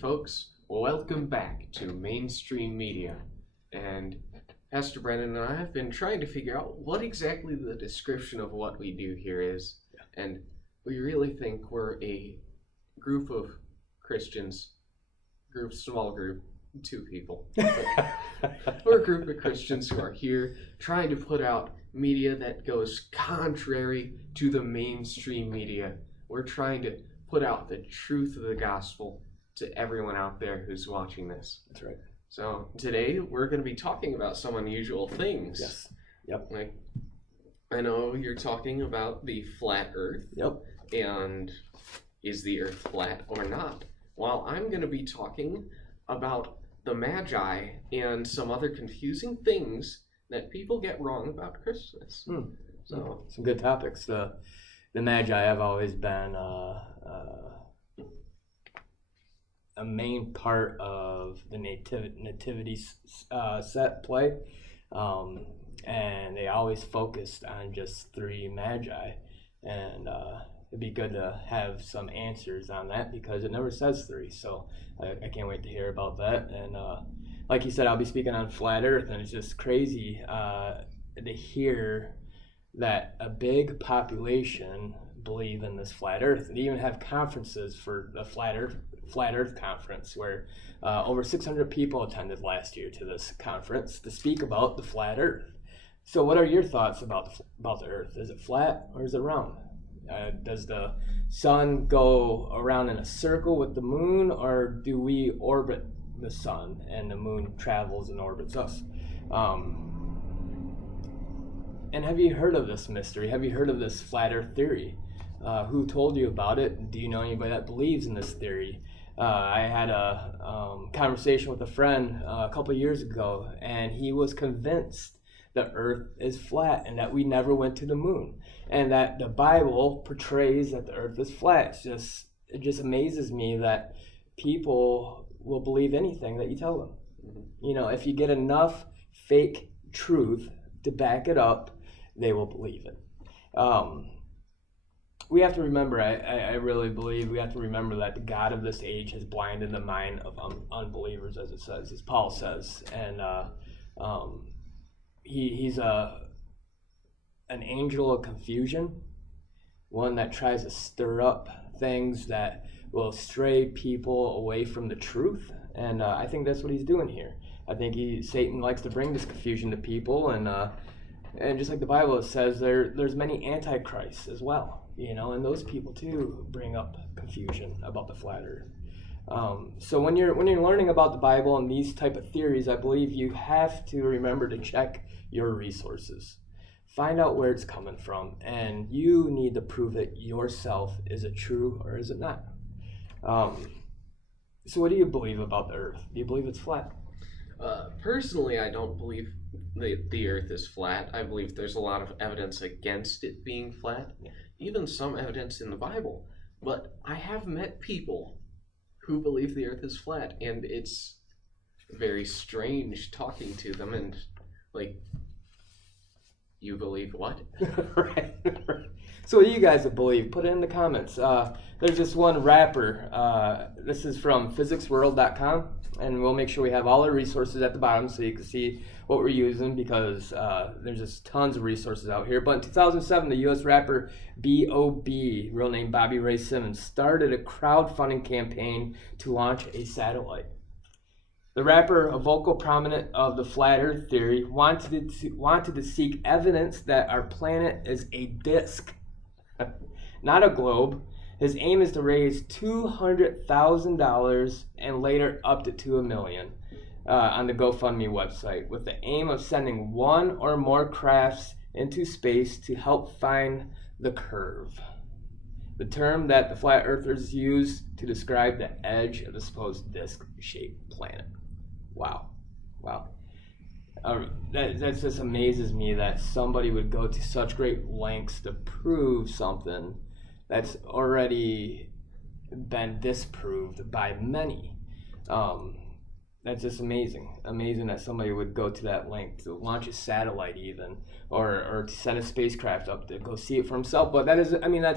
folks, welcome back to Mainstream Media. And Pastor Brennan and I have been trying to figure out what exactly the description of what we do here is. And we really think we're a group of Christians, small group, 2 people. We're a group of Christians who are here trying to put out media that goes contrary to the mainstream media. We're trying to put out the truth of the gospel to everyone out there who's watching this. That's right. So today we're going to be talking about some unusual things. Yes. Yep. Like, I know you're talking about the flat earth. Yep. And is the earth flat or not? While I'm going to be talking about the Magi and some other confusing things that people get wrong about Christmas. So some good topics. The Magi have always been a main part of the nativity set play, and they always focused on just 3 Magi, and it'd be good to have some answers on that because it never says 3, so I can't wait to hear about that. And like you said, I'll be speaking on flat earth, and it's just crazy to hear that a big population believe in this flat earth. They even have conferences for the flat earth conference where over 600 people attended last year to this conference to speak about the flat earth. So what are your thoughts about the earth? Is it flat or is it round? Does the sun go around in a circle with the moon, or do we orbit the sun and the moon travels and orbits us? And have you heard of this mystery? Have you heard of this flat earth theory? Who told you about it? Do you know anybody that believes in this theory? I had a conversation with a friend a couple of years ago, and he was convinced the earth is flat and that we never went to the moon, and that the Bible portrays that the earth is flat. It just amazes me that people will believe anything that you tell them. You know, if you get enough fake truth to back it up, they will believe it. We have to remember, I really believe we have to remember that the God of this age has blinded the mind of unbelievers, as Paul says. And he's an angel of confusion, one that tries to stir up things that will stray people away from the truth. And I think that's what he's doing here. I think Satan likes to bring this confusion to people, and just like the Bible, it says there's many antichrists as well. You know, and those people too bring up confusion about the flat earth. So when you're learning about the Bible and these type of theories, I believe you have to remember to check your resources. Find out where it's coming from, and you need to prove it yourself. Is it true or is it not? So what do you believe about the earth? Do you believe it's flat? Personally, I don't believe the earth is flat. I believe there's a lot of evidence against it being flat. Yeah. Even some evidence in the Bible. But I have met people who believe the earth is flat, and it's very strange talking to them, and like, you believe what? Right. So what do you guys believe? Put it in the comments. There's this one rapper. This is from physicsworld.com, and we'll make sure we have all the resources at the bottom so you can see what we're using, because there's just tons of resources out here. But in 2007, the U.S. rapper B.O.B., real name Bobby Ray Simmons, started a crowdfunding campaign to launch a satellite. The rapper, a vocal proponent of the flat earth theory, wanted to seek evidence that our planet is a disk, not a globe. His aim is to raise $200,000 and later upped it to $1 million on the GoFundMe website, with the aim of sending one or more crafts into space to help find the curve, the term that the flat earthers use to describe the edge of the supposed disc-shaped planet. Wow. That just amazes me that somebody would go to such great lengths to prove something that's already been disproved by many. that's just amazing. Amazing that somebody would go to that length to launch a satellite even, or to send a spacecraft up to go see it for himself. But that's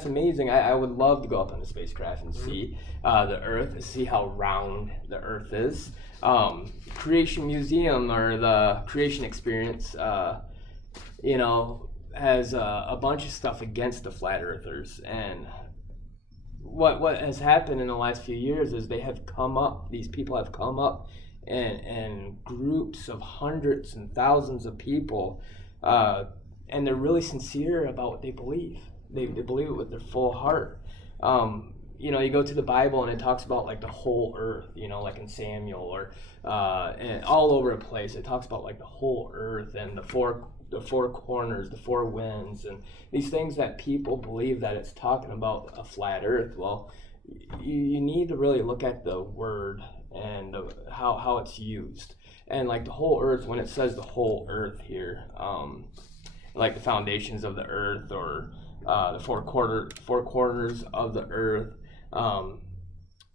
amazing. I would love to go up on a spacecraft and see the Earth, see how round the Earth is. Creation Museum, or the Creation Experience, has a bunch of stuff against the flat earthers. And what has happened in the last few years is these people have come up and groups of hundreds and thousands of people, and they're really sincere about what they believe. They believe it with their full heart. You go to the Bible and it talks about like the whole earth, like in Samuel, or and all over the place. It talks about like the whole earth and the four corners, the four winds, and these things that people believe that it's talking about a flat earth. Well, you need to really look at the word and how it's used. And like the whole earth, when it says the whole earth here, like the foundations of the earth, or the four corners of the earth,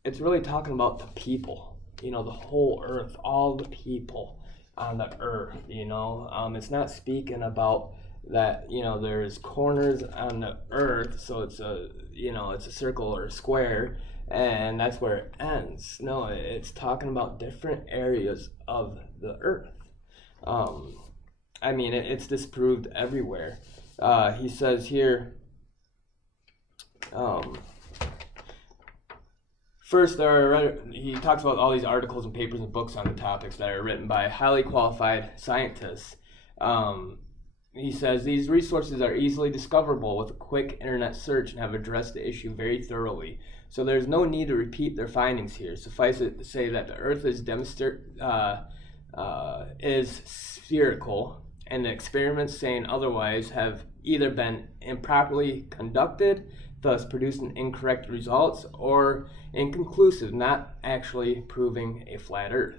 it's really talking about the people, the whole earth, all the people on the earth. It's not speaking about that, there's corners on the earth, so it's a circle or a square, and that's where it ends. No, it's talking about different areas of the earth. It's disproved everywhere. He says here, first, he talks about all these articles and papers and books on the topics that are written by highly qualified scientists. He says these resources are easily discoverable with a quick internet search and have addressed the issue very thoroughly. So there's no need to repeat their findings here. Suffice it to say that the Earth is spherical, and the experiments saying otherwise have either been improperly conducted, thus producing incorrect results, or inconclusive, not actually proving a flat earth.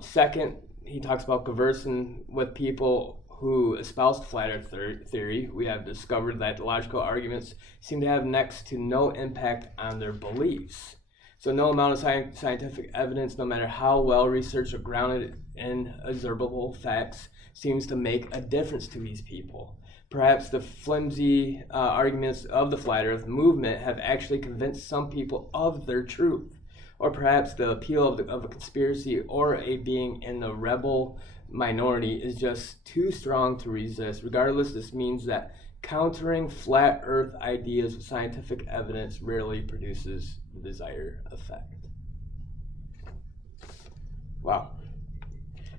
Second, he talks about conversing with people who espouse flat earth theory. We have discovered that logical arguments seem to have next to no impact on their beliefs. So no amount of scientific evidence, no matter how well researched or grounded in observable facts, seems to make a difference to these people. Perhaps the flimsy arguments of the flat earth movement have actually convinced some people of their truth. Or perhaps the appeal of a conspiracy or a being in the rebel minority is just too strong to resist. Regardless, this means that countering flat earth ideas with scientific evidence rarely produces the desired effect. Wow.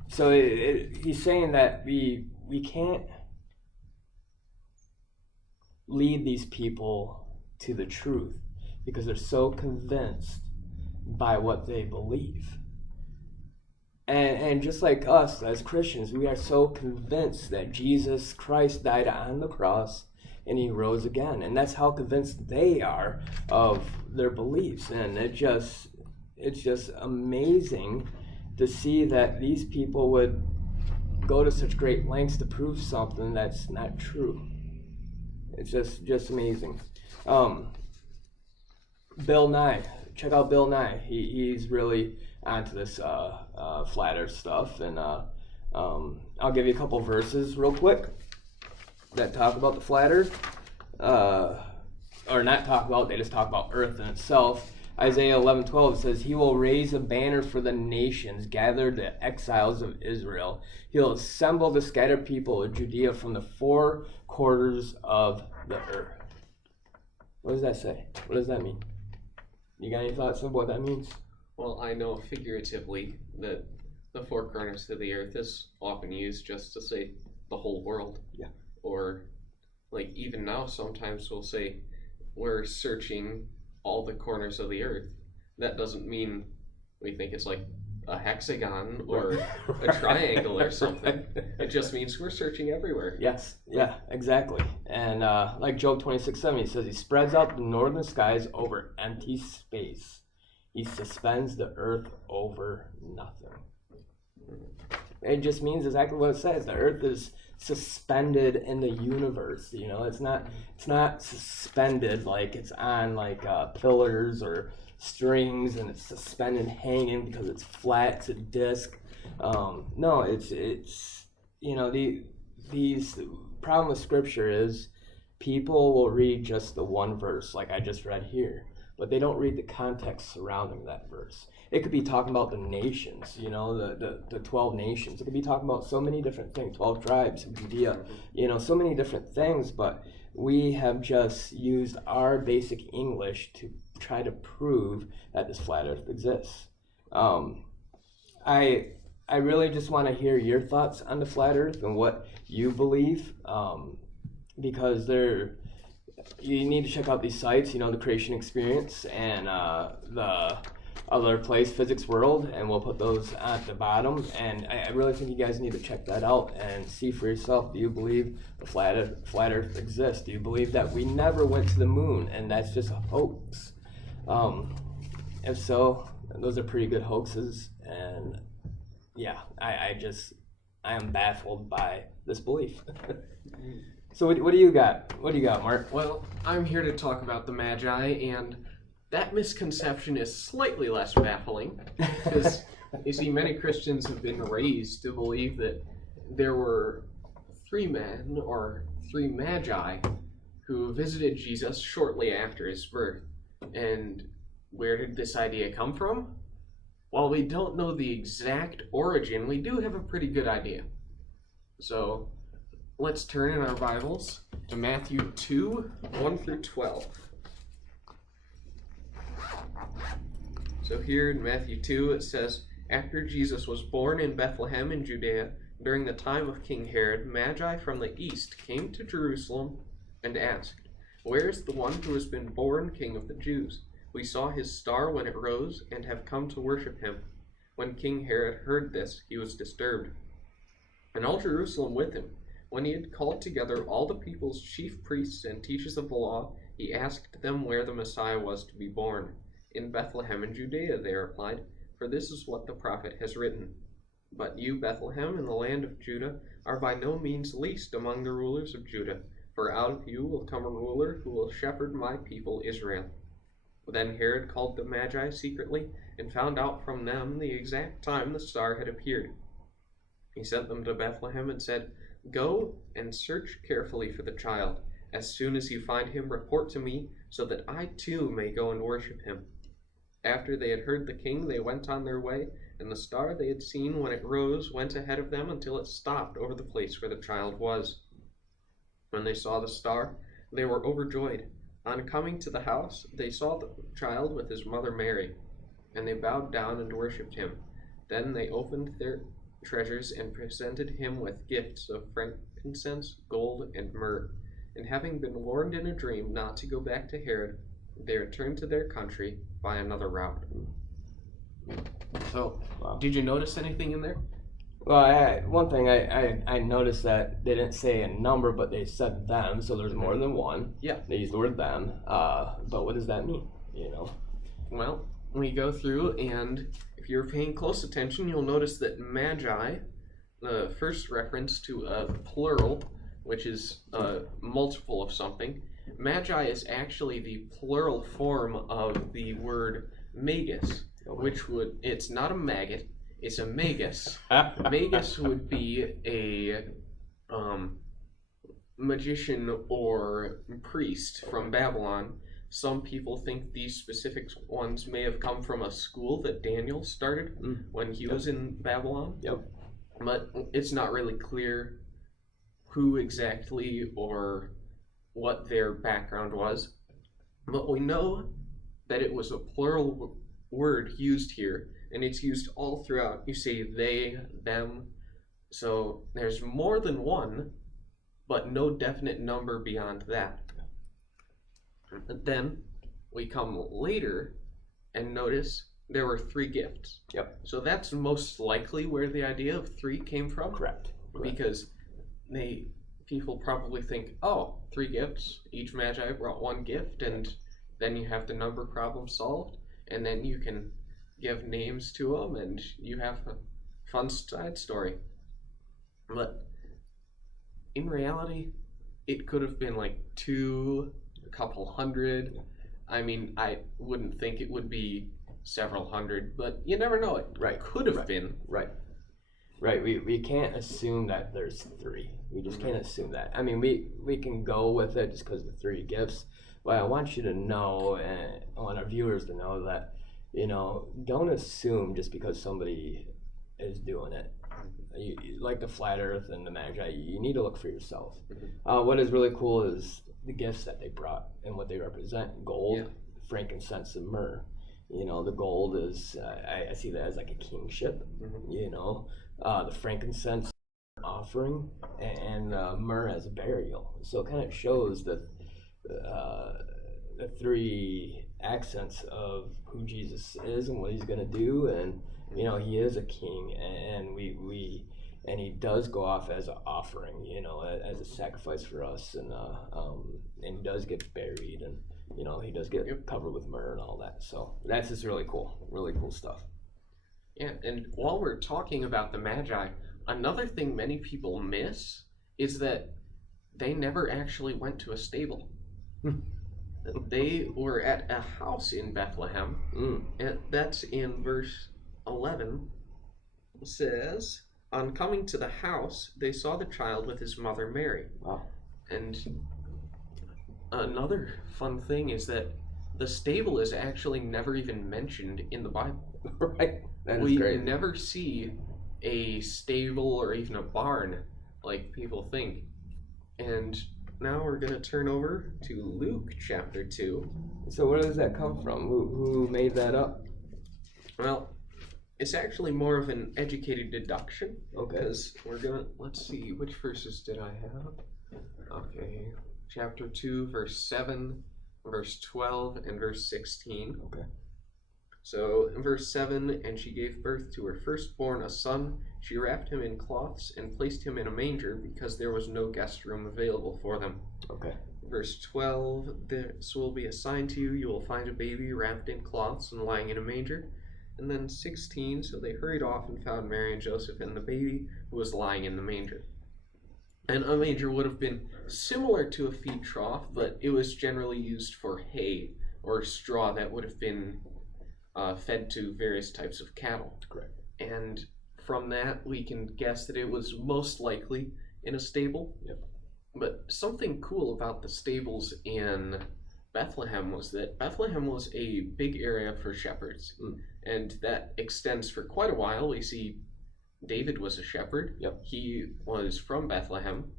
So he's saying that we can't lead these people to the truth because they're so convinced by what they believe. And just like us as Christians, we are so convinced that Jesus Christ died on the cross and he rose again. And that's how convinced they are of their beliefs. And it's just amazing to see that these people would go to such great lengths to prove something that's not true. It's just amazing. Bill Nye. Check out Bill Nye. He's really onto this flat earth stuff. And I'll give you a couple verses real quick that talk about the flat earth. Or not talk about, they just talk about earth in itself. Isaiah 11:12 says, "He will raise a banner for the nations, gather the exiles of Israel. He'll assemble the scattered people of Judea from the four quarters of the earth." What does that say? What does that mean? You got any thoughts of what that means? Well, I know figuratively that the four corners of the earth is often used just to say the whole world. Yeah. Or, like, even now, sometimes we'll say we're searching all the corners of the earth. That doesn't mean we think it's like a hexagon or a triangle or something. It just means we're searching everywhere. Yes, yeah, exactly. And like Job 26:7, he says he spreads out the northern skies over empty space. He suspends the earth over nothing. It just means exactly what it says. The earth is suspended in the universe. It's not suspended like it's on like pillars or strings and it's suspended hanging because it's flat, it's a disc. No, it's these problem with scripture is people will read just the one verse like I just read here, but they don't read the context surrounding that verse. It could be talking about the nations, the 12 nations. It could be talking about so many different things, 12 tribes of Judea, so many different things, but we have just used our basic English to try to prove that this flat earth exists. I really just want to hear your thoughts on the flat earth and what you believe, because you need to check out these sites, the Creation Experience and the other place, Physics World, and we'll put those at the bottom. And I really think you guys need to check that out and see for yourself. Do you believe the flat earth exists? Do you believe that we never went to the moon and that's just a hoax? If so, those are pretty good hoaxes. And yeah, I am baffled by this belief. So what do you got? What do you got, Mark? Well, I'm here to talk about the Magi, and that misconception is slightly less baffling, because you see, many Christians have been raised to believe that there were three men, or three Magi, who visited Jesus shortly after his birth. And where did this idea come from? While we don't know the exact origin, we do have a pretty good idea. So let's turn in our Bibles to Matthew 2, 1 through 12. So here in Matthew 2 it says, "After Jesus was born in Bethlehem in Judea, during the time of King Herod, Magi from the east came to Jerusalem and asked, 'Where is the one who has been born King of the Jews? We saw his star when it rose and have come to worship him.' When King Herod heard this, he was disturbed, and all Jerusalem with him. When he had called together all the people's chief priests and teachers of the law, he asked them where the Messiah was to be born. 'In Bethlehem in Judea,' they replied, 'for this is what the prophet has written. But you, Bethlehem, in the land of Judah, are by no means least among the rulers of Judah, for out of you will come a ruler who will shepherd my people Israel.' Then Herod called the Magi secretly and found out from them the exact time the star had appeared. He sent them to Bethlehem and said, 'Go and search carefully for the child. As soon as you find him, report to me, so that I too may go and worship him.' After they had heard the king, they went on their way, and the star they had seen when it rose went ahead of them until it stopped over the place where the child was. When they saw the star, they were overjoyed. On coming to the house, they saw the child with his mother Mary, and they bowed down and worshipped him. Then they opened their treasures and presented him with gifts of frankincense, gold, and myrrh. And having been warned in a dream not to go back to Herod, they returned to their country by another route." So, wow. Did you notice anything in there? Well, one thing I noticed that they didn't say a number, but they said them, so there's more than one. Yeah. They used the word them, but what does that mean, Well, we go through, and if you're paying close attention, you'll notice that Magi, the first reference to a plural, which is a multiple of something, Magi is actually the plural form of the word magus, it's not a maggot, it's a magus. Magus would be a magician or priest from Babylon. Some people think these specific ones may have come from a school that Daniel started when he was in Babylon. Yep. But it's not really clear who exactly or what their background was. But we know that it was a plural word used here, and it's used all throughout. You say they, them, so there's more than one, but no definite number beyond that. But then we come later and notice there were three gifts. Yep. So that's most likely where the idea of three came from. Correct. Because people probably think, oh, three gifts, each Magi brought one gift, and then you have the number problem solved, and then you can give names to them, and you have a fun side story. But in reality, it could have been like two, a couple hundred. I mean, I wouldn't think it would be several hundred, but you never know. It could have been. Right. We can't assume that there's 3. We just can't assume that. I mean, we can go with it just because of the 3 gifts. But I want you to know, and I want our viewers to know that, don't assume just because somebody is doing it. Like the flat earth and the Magi, you need to look for yourself. What is really cool is the gifts that they brought and what they represent: gold, frankincense, and myrrh. The gold is, I see that as like a kingship, the frankincense offering, and myrrh as a burial. So it kind of shows that the 3 accents of who Jesus is and what he's going to do. And, he is a king, and and he does go off as an offering, as a sacrifice for us. And he does get buried, and, he does get covered with myrrh and all that. So that's just really cool stuff. Yeah, and while we're talking about the Magi, another thing many people miss is that they never actually went to a stable. They were at a house in Bethlehem, and that's in verse 11. It says, "On coming to the house, they saw the child with his mother Mary." Wow. And another fun thing is that the stable is actually never even mentioned in the Bible. Right. That is we great. never see a stable or even a barn like people think. And now we're going to turn over to Luke chapter 2. So where does that come from? Who made that up? Well, it's actually more of an educated deduction. Okay. Because we're going to, let's see, which verses did I have? Okay. Chapter 2, verse 7, verse 12, and verse 16. Okay. So in verse 7, "And she gave birth to her firstborn, a son. She wrapped him in cloths and placed him in a manger because there was no guest room available for them." Okay. Verse 12, "This will be a sign to you. You will find a baby wrapped in cloths and lying in a manger." And then 16, "So they hurried off and found Mary and Joseph and the baby who was lying in the manger." And a manger would have been similar to a feed trough, but it was generally used for hay or straw that would have been fed to various types of cattle. Correct. And from that, we can guess that it was most likely in a stable. Yep. But something cool about the stables in Bethlehem was that Bethlehem was a big area for shepherds. And that extends for quite a while. We see David was a shepherd. Yep. He was from Bethlehem.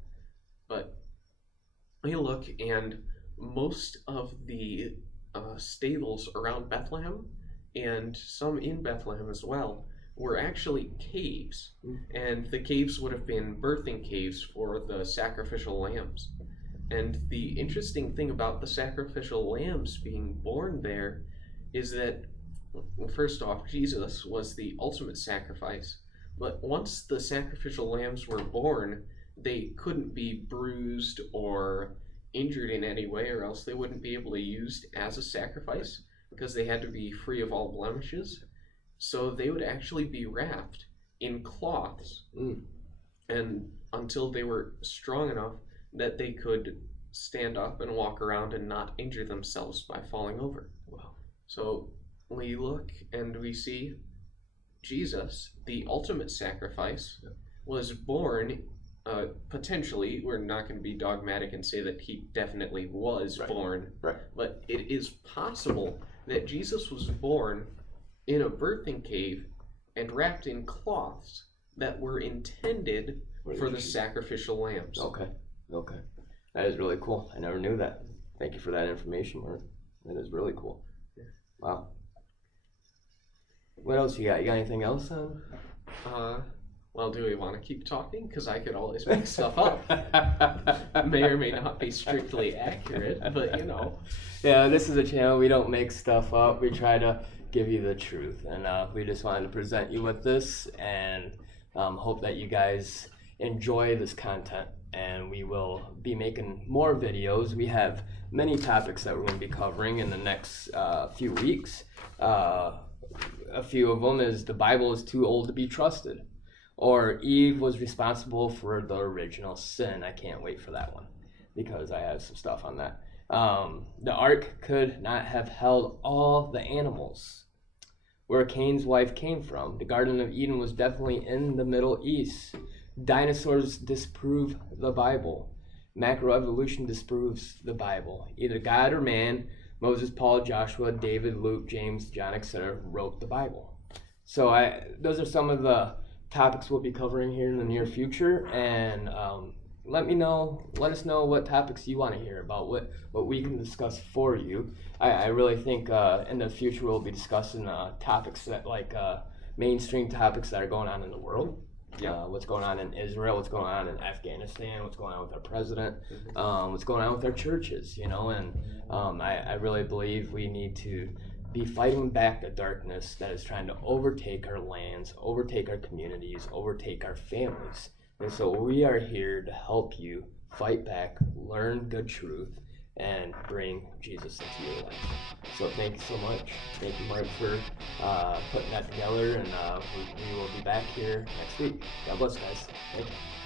But we look, and most of the stables around Bethlehem, and some in Bethlehem as well, were actually caves. And the caves would have been birthing caves for the sacrificial lambs. And the interesting thing about the sacrificial lambs being born there is that, first off, Jesus was the ultimate sacrifice. But once the sacrificial lambs were born, they couldn't be bruised or injured in any way, or else they wouldn't be able to be used as a sacrifice, because they had to be free of all blemishes. So they would actually be wrapped in cloths, and until they were strong enough that they could stand up and walk around and not injure themselves by falling over. Wow. So we look and we see Jesus, the ultimate sacrifice, was born, potentially, we're not going to be dogmatic and say that he definitely was born, but it is possible that Jesus was born in a birthing cave and wrapped in cloths that were intended for the sacrificial lambs. Okay. That is really cool. I never knew that. Thank you for that information, Mark. That is really cool. Wow. What else you got? You got anything else? Well, do we want to keep talking? Because I could always make stuff up. May or may not be strictly accurate, but you know. Yeah, this is a channel. We don't make stuff up. We try to give you the truth. And we just wanted to present you with this and hope that you guys enjoy this content. And we will be making more videos. We have many topics that we're going to be covering in the next few weeks. A few of them is the Bible is too old to be trusted, or Eve was responsible for the original sin. I can't wait for that one because I have some stuff on that. The ark could not have held all the animals. Where Cain's wife came from, the Garden of Eden was definitely in the Middle East. Dinosaurs disprove the Bible. Macroevolution disproves the Bible. Either God or man, Moses, Paul, Joshua, David, Luke, James, John, etc. wrote the Bible. So those are some of the topics we'll be covering here in the near future, and let us know what topics you want to hear about, what we can discuss for you. I really think in the future we'll be discussing topics that mainstream topics that are going on in the world. Yeah. What's going on in Israel, what's going on in Afghanistan, what's going on with our president, what's going on with our churches, and I really believe we need to be fighting back the darkness that is trying to overtake our lands, overtake our communities, overtake our families. And so we are here to help you fight back, learn good truth, and bring Jesus into your life. So thank you so much. Thank you, Mark, for putting that together, and we will be back here next week. God bless, guys. Thank you.